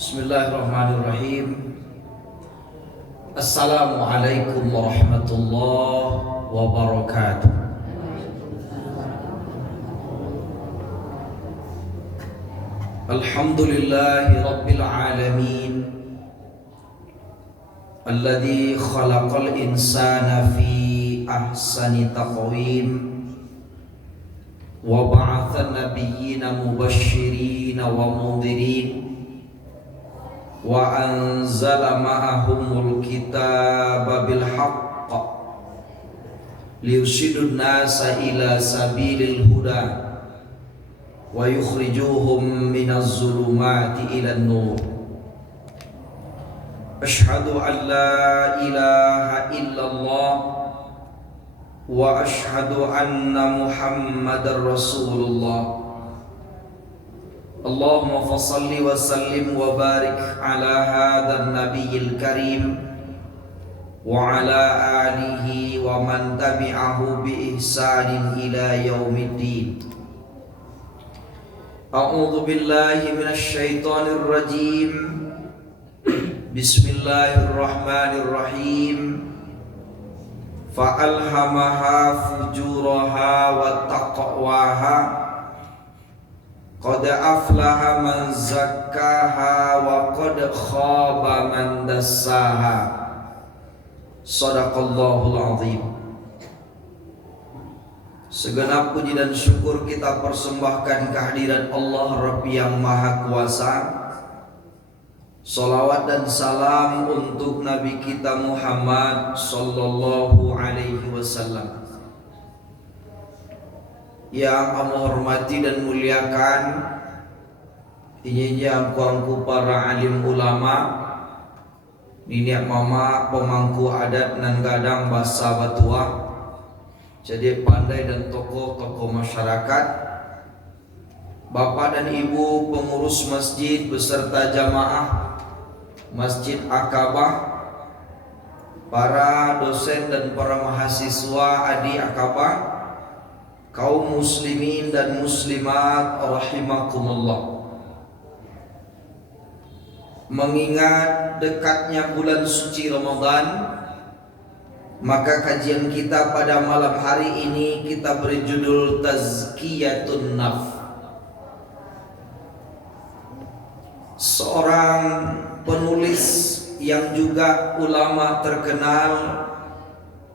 Bismillahirrahmanirrahim. Assalamualaikum warahmatullahi wabarakatuh. Alhamdulillahi rabbil alamin, alladzi khalaqal insana fi ahsani taqwim wa ba'atha nabiyyina mubashshirina wa mundhirin wa anzala ma'ahumul kitaba bil haqq liyurshidun nasa ila sabilil huda wa yukhrijuhum minaz zulumati ilan nur. Asyhadu an la ilaha illallah wa asyhadu anna Muhammadar Rasulullah. Allahumma fassalli wa sallim wa barik ala hadzal nabiyil karim wa ala alihi wa man tabi'ahu bi ihsanin ila yaumiddin. A'udzu billahi minasy syaithanir rajim. Bismillahirrahmanirrahim. Fa alhamaha fujuraha wa taqwaha. Qad aflaha man zakkaha wa qad khaba man dassaha. Shadaqallahul azim. Segenap puji dan syukur kita persembahkan kehadirat Allah Rabb yang Maha Kuasa. Salawat dan salam untuk Nabi kita Muhammad sallallahu alaihi wasallam, yang Allah hormati dan muliakan. Ini angku para alim ulama, niniak mama pemangku adat nan gadang bahasa Batua, jadi pandai dan tokoh-tokoh masyarakat, bapak dan ibu pengurus masjid beserta jamaah Masjid Aqabah, para dosen dan para mahasiswa Adi Aqabah, kaum muslimin dan muslimat rahimakumullah. Mengingat dekatnya bulan suci Ramadan, maka kajian kita pada malam hari ini kita beri judul Tazkiyatun Nafs. Seorang penulis yang juga ulama terkenal,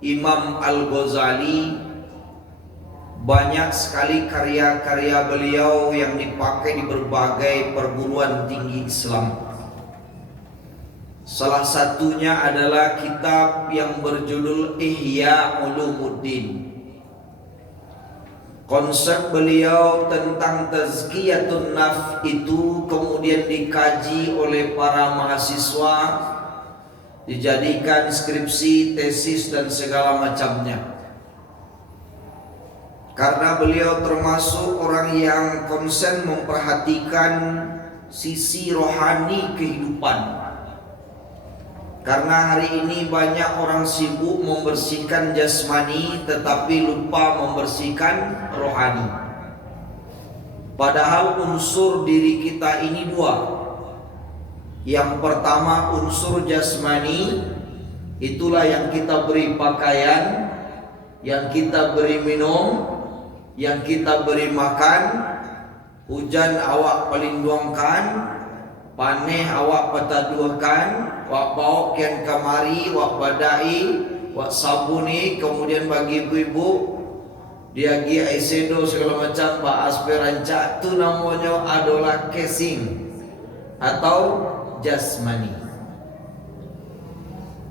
Imam Al-Ghazali, banyak sekali karya-karya beliau yang dipakai di berbagai perguruan tinggi Islam. Salah satunya adalah kitab yang berjudul Ihya Ulumuddin. Konsep beliau tentang tazkiyatun nafs itu kemudian dikaji oleh para mahasiswa, dijadikan skripsi, tesis dan segala macamnya. Karena beliau termasuk orang yang konsen memperhatikan sisi rohani kehidupan. Karena hari ini banyak orang sibuk membersihkan jasmani tetapi lupa membersihkan rohani. Padahal unsur diri kita ini dua. Yang pertama unsur jasmani, itulah yang kita beri pakaian, yang kita beri minum, yang kita beri makan. Hujan awak pelindungkan, paneh awak pataduakan, wak bawa kian kamari, wak badai, wak sabuni, kemudian bagi ibu-ibu dia gi aisedo segala macam, ba asperanca, itu namanya adalah casing atau jasmani.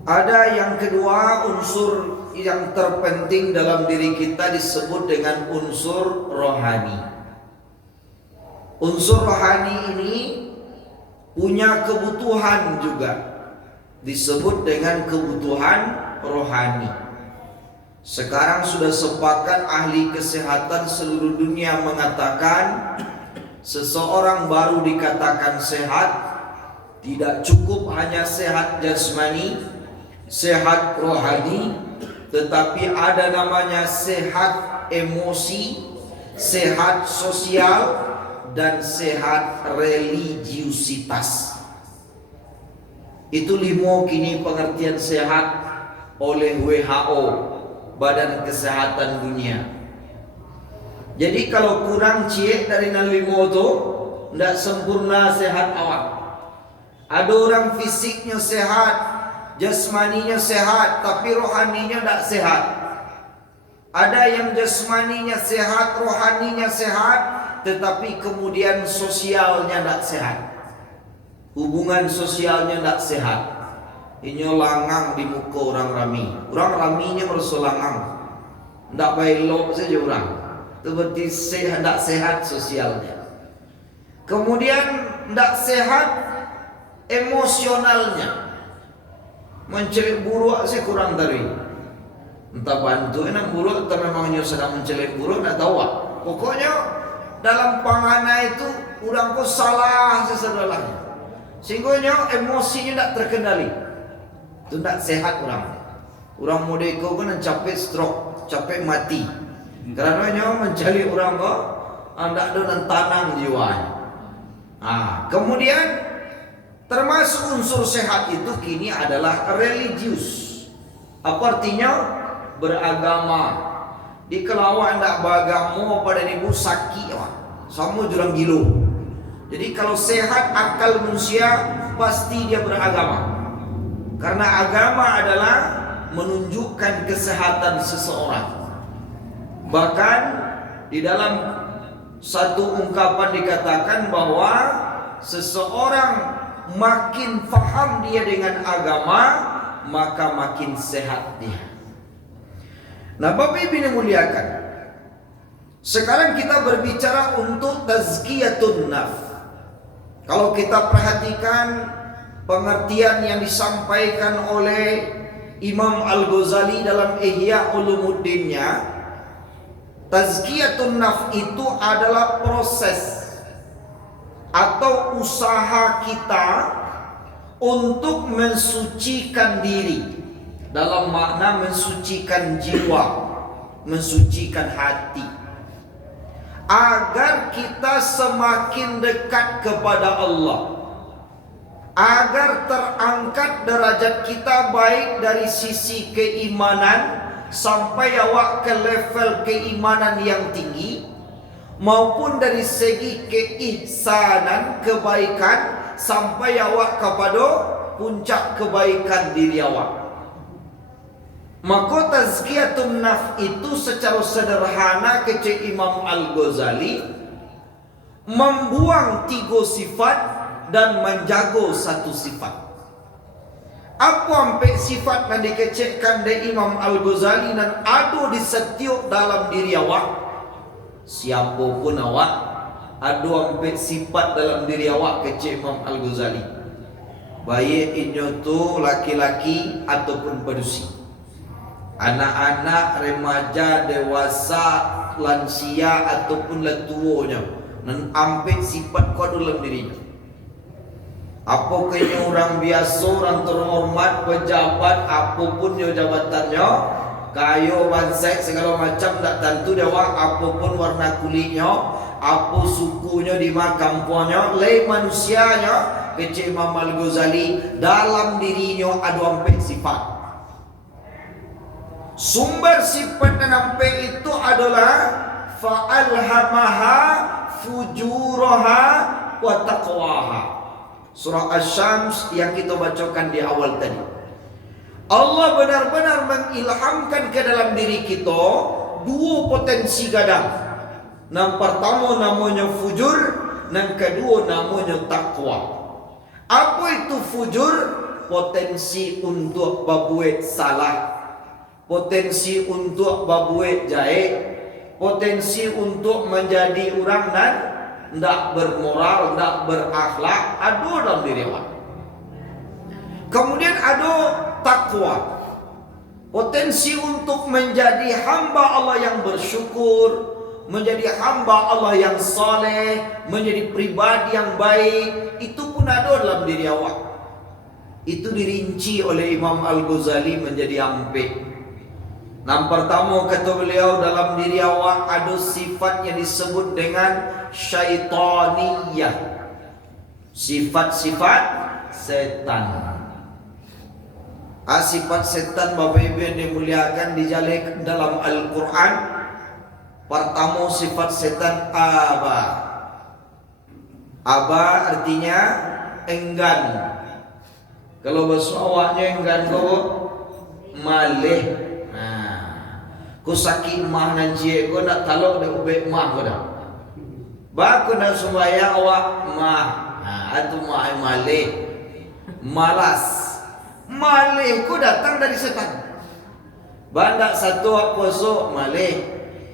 Ada yang kedua, unsur yang terpenting dalam diri kita disebut dengan unsur rohani. Unsur rohani ini punya kebutuhan juga, disebut dengan kebutuhan rohani. Sekarang sudah sepakat ahli kesehatan seluruh dunia mengatakan seseorang baru dikatakan sehat, tidak cukup hanya sehat jasmani, sehat rohani, tetapi ada namanya sehat emosi, sehat sosial, dan sehat religiusitas. Itu 5 kini pengertian sehat oleh WHO, Badan Kesehatan Dunia. Jadi kalau kurang cie dari 5 itu tidak sempurna sehat awak. Ada orang fisiknya sehat, jasmaninya sehat, tapi rohaninya tidak sehat. Ada yang jasmaninya sehat, rohaninya sehat, tetapi kemudian sosialnya tidak sehat. Hubungan sosialnya tidak sehat. Ini langang di muka orang rami. Orang raminya merasa langang. Tidak baik saja orang. Itu berarti tidak sehat sosialnya. Kemudian tidak sehat emosionalnya. Mencelik buruk saya kurang dari. Entah bantu enam buruk atau memangnya sedang mencelik buruk, tidak tahu. Pokoknya dalam pangannya itu orang kok salah sesedalahnya. Sehingga emosinya tidak terkendali. Itu tidak sehat orang. Orang modeko kan capek stroke, capek mati. Karena mencari orang kok tidak ada tanang jiwanya. Kemudian termasuk unsur sehat itu kini adalah religius. Apa artinya? Beragama. Di kelawak tidak beragama pada ibu sakit sama jurang gilo. Jadi kalau sehat akal manusia pasti dia beragama. Karena agama adalah menunjukkan kesehatan seseorang. Bahkan di dalam satu ungkapan dikatakan bahwa seseorang makin faham dia dengan agama, maka makin sehat dia. Nah, Bapak Ibu yang muliakan, sekarang kita berbicara untuk tazkiyatun nafs. Kalau kita perhatikan pengertian yang disampaikan oleh Imam Al-Ghazali dalam Ihya Ulumuddinnya, tazkiyatun nafs itu adalah proses atau usaha kita untuk mensucikan diri. Dalam makna mensucikan jiwa, mensucikan hati, agar kita semakin dekat kepada Allah, agar terangkat derajat kita baik dari sisi keimanan sampai awak ke level keimanan yang tinggi, maupun dari segi keihsanan, kebaikan, sampai awak kepada puncak kebaikan diri awak. Maka tazkiyatun nafs itu secara sederhana kecil Imam Al-Ghazali membuang 3 sifat dan menjaga 1 sifat. Apa sampai sifat yang dikecekkan dari Imam Al-Ghazali dan ada di setiap dalam diri awak? Siapapun awak, ada sampai sifat dalam diri awak kecil Imam Al-Ghazali. Baik inyo tu laki-laki ataupun padusi, anak-anak, remaja, dewasa, lansia ataupun letuonya, dan ambil sifat kau dalam dirinya. Apa kayaknya orang biasa, orang terhormat, pejabat, apapun dia jabatannya, kayo, bansek, segala macam, tak tentu dia apapun warna kulitnya, apa sukunya di kampungnya, lay manusianya, kecil Imam Al-Ghazali, dalam dirinya ada ambil sifat. Sumber sifat dan sampai itu adalah fa'alhamaha fujuraha wa taqwaha. Surah Asy-Syams yang kita bacakan di awal tadi. Allah benar-benar mengilhamkan ke dalam diri kita 2 potensi gadang. Yang pertama namanya fujur, yang kedua namanya takwa. Apa itu fujur? Potensi untuk berbuat salah, potensi untuk berbuat jahat, potensi untuk menjadi orang dan tidak bermoral, tidak berakhlak, ada dalam diri awak. Kemudian ada takwa, potensi untuk menjadi hamba Allah yang bersyukur, menjadi hamba Allah yang saleh, menjadi pribadi yang baik. Itu pun ada dalam diri awak. Itu dirinci oleh Imam Al-Ghazali menjadi ampe. Yang pertama kata beliau, dalam diri awak ada sifat yang disebut dengan syaitaniyah, sifat-sifat setan. Sifat setan Bapak Ibu yang dimuliakan dijalek dalam Al-Quran. Pertama sifat setan aba. Aba artinya enggan. Kalau bahasa awaknya enggan kau malih. Ku sakit mah nanti ku nak talok dah ubek mah ku dah. Baku nak sembahyang awak mah. Atu mah malih. Malas. Malih ku datang dari setan. Bandak satu awak puasa malih.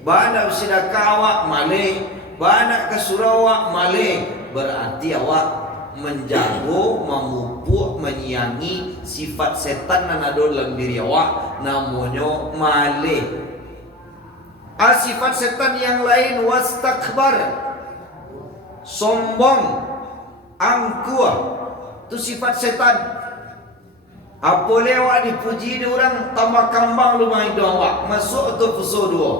Bandak sedekah awak malih. Bandak ke surau awak malih. Berarti awak menjago, memupuk, menyiangi sifat setan yang ada dalam diri awak, namanya malih. Sifat setan yang lain wastakbar, sombong, angkuh. Itu sifat setan. Apa lewat dipuji dia orang tambah kambang rumah itu awak masuk atau fuso dua.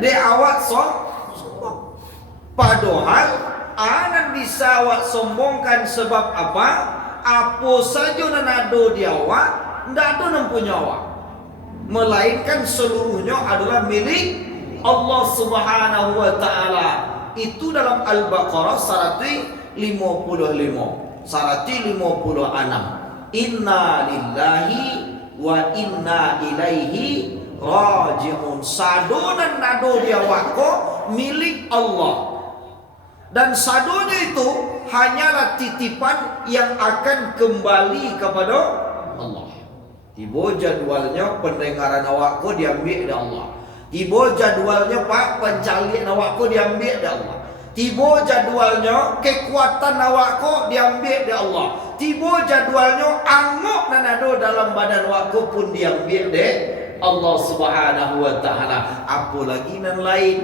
Dia awak sombong. Padahal anak bisa awak sombongkan sebab apa? Apa saja yang ada di awak, tidak ada yang punya awak. Melainkan seluruhnya adalah milik Allah Subhanahu wa taala. Itu dalam Al-Baqarah 155, 156. Inna lillahi wa inna ilaihi raji'un. Sadonan nado dia wako milik Allah. Dan sadonya itu hanyalah titipan yang akan kembali kepada Allah. Tiba jadwalnya pendengaran awakku diambil dari Allah. Tiba jadwalnya pak pencalian awakku diambil dari Allah. Tiba jadwalnya kekuatan awakku diambil dari Allah. Tiba jadwalnya angok dan ada dalam badan awakku pun diambil dari Allah Subhanahu wa taala. Apalagi nan lain,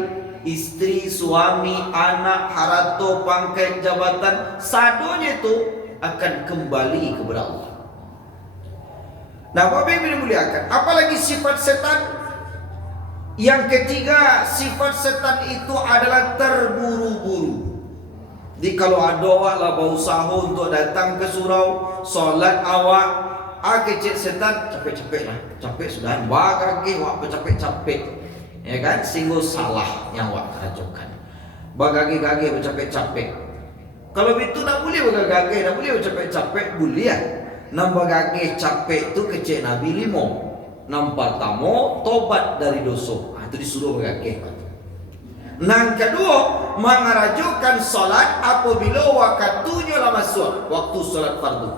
istri, suami, anak, harta, pangkat, jabatan, sadonya itu akan kembali kepada Allah. Nah, Bapak Ibu dimuliakan, apalagi sifat setan? Yang ketiga, sifat setan itu adalah terburu-buru. Jadi kalau ada awak lah berusaha untuk datang ke surau, solat awak, kecil setan capek-capek lah, capek sudah, bagage awak bercapek-capek, ya kan, sehingga salah yang awak kerajukan. Bagage-gage bercapek-capek. Kalau itu nak boleh bagage, nak boleh bercapek-capek, boleh ya. Nambah gage capek itu kecil Nabi 5. Nampak tamu tobat dari dosa. Itu disuruh bagage. Nang kedua, mengarajukan solat apabila waktunya lah masuk, waktu solat fardu.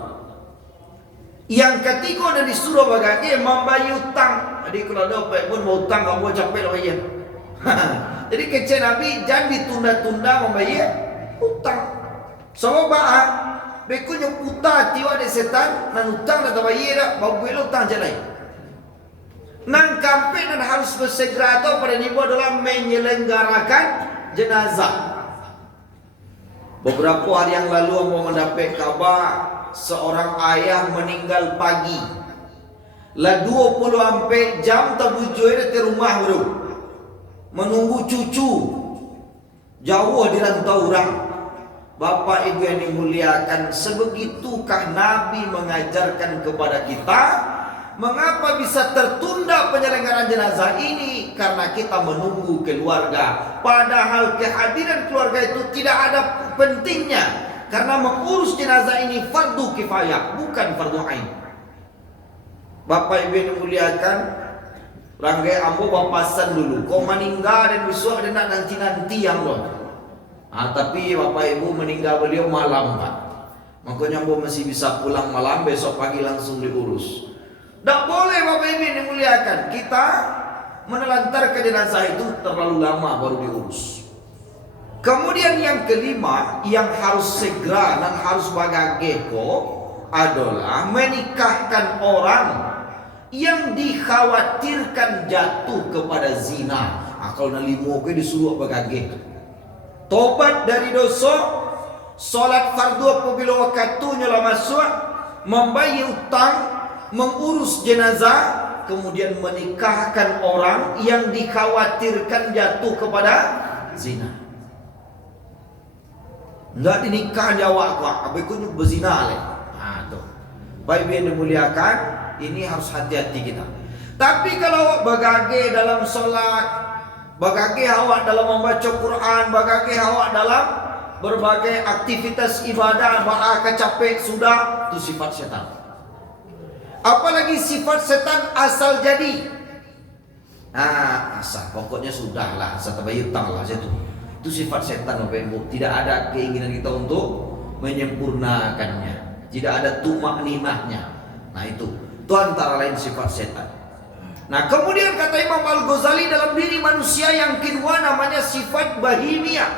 Yang ketiga dan disuruh bagage membayar hutang. Jadi kalau ada apa pun mau hutang, kamu mau capek lah bayar. Jadi kecil Nabi jangan ditunda-tunda membayar hutang. Sebab beku yang putar tiwa de setan nan hutang dah bayar dah, bau belo hutang jalan. Nang kampe nan harus bersegera atau pada nibu adalah menyelenggarakan jenazah. Beberapa hari yang lalu aku mendapat kabar seorang ayah meninggal pagi. Lah 20 jam tabujui di rumah bro. Menunggu cucu. Jauh di rantau orang. Bapak Ibu yang dimuliakan, sebegitukah Nabi mengajarkan kepada kita? Mengapa bisa tertunda penyelenggaraan jenazah ini? Karena kita menunggu keluarga. Padahal kehadiran keluarga itu tidak ada pentingnya. Karena mengurus jenazah ini fardu kifayah, bukan fardu ain. Bapak Ibu yang dimuliakan, ranggai ambo bapasan dulu. Kau meninggal dan besok ada nanti-nanti yang lo. Tapi Bapak Ibu meninggal beliau malam Pak. Makanya ambo masih bisa pulang malam, besok pagi langsung diurus. Tak boleh Bapak Ibu dimuliakan. Kita menelantarkan jenazah itu terlalu lama baru diurus. Kemudian yang kelima yang harus segera dan harus bagageko adalah menikahkan orang yang dikhawatirkan jatuh kepada zina. Kalau nalimo ke disuruh bagageko. Tobat dari dosa, solat fardu apabila waktunya lah masuk, membayar hutang, mengurus jenazah, kemudian menikahkan orang yang dikhawatirkan jatuh kepada zina. Enggak dinikah jawab kok, abe kunjuk berzina leh. Tuh. Baik yang dimuliakan, ini harus hati-hati kita. Tapi kalau bagage dalam sholat, bagage awak dalam membaca Quran, bagage awak dalam berbagai aktivitas ibadah, capek sudah, itu sifat setan. Apalagi sifat setan asal jadi. Nah, asal pokoknya sudahlah, asal tabayutang lah itu. Itu sifat setan Bapak Ibu. Tidak ada keinginan kita untuk menyempurnakannya. Tidak ada tumak ninahnya. Nah itu antara lain sifat setan. Nah kemudian kata Imam Al-Ghazali, dalam diri manusia yang kedua namanya sifat bahimiyah,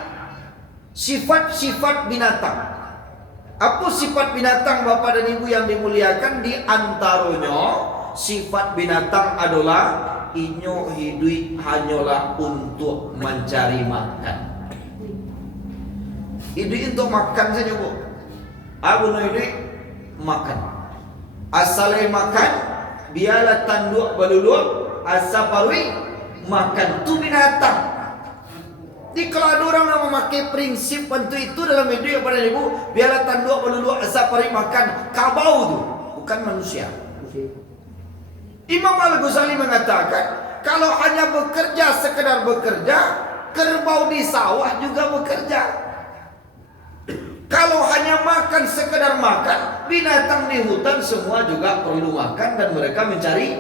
sifat-sifat binatang. Apa sifat binatang Bapak dan Ibu yang dimuliakan? Di antaranya sifat binatang adalah inyo hidup hanyalah untuk mencari makan. Hidup untuk makan saja Bu. Abu hidup makan. Asalnya makan, biarlah tanduk beluluk, asal parui makan. Itu binatang. Jadi kalau ada orang yang memakai prinsip bantu itu dalam hidup yang pada Ibu, biarlah tanduk beluluk, asal parui makan, kabau tu, bukan manusia. Imam Al-Ghazali mengatakan, kalau hanya bekerja sekedar bekerja, kerbau di sawah juga bekerja. Kalau hanya makan sekedar makan, binatang di hutan semua juga perlu makan dan mereka mencari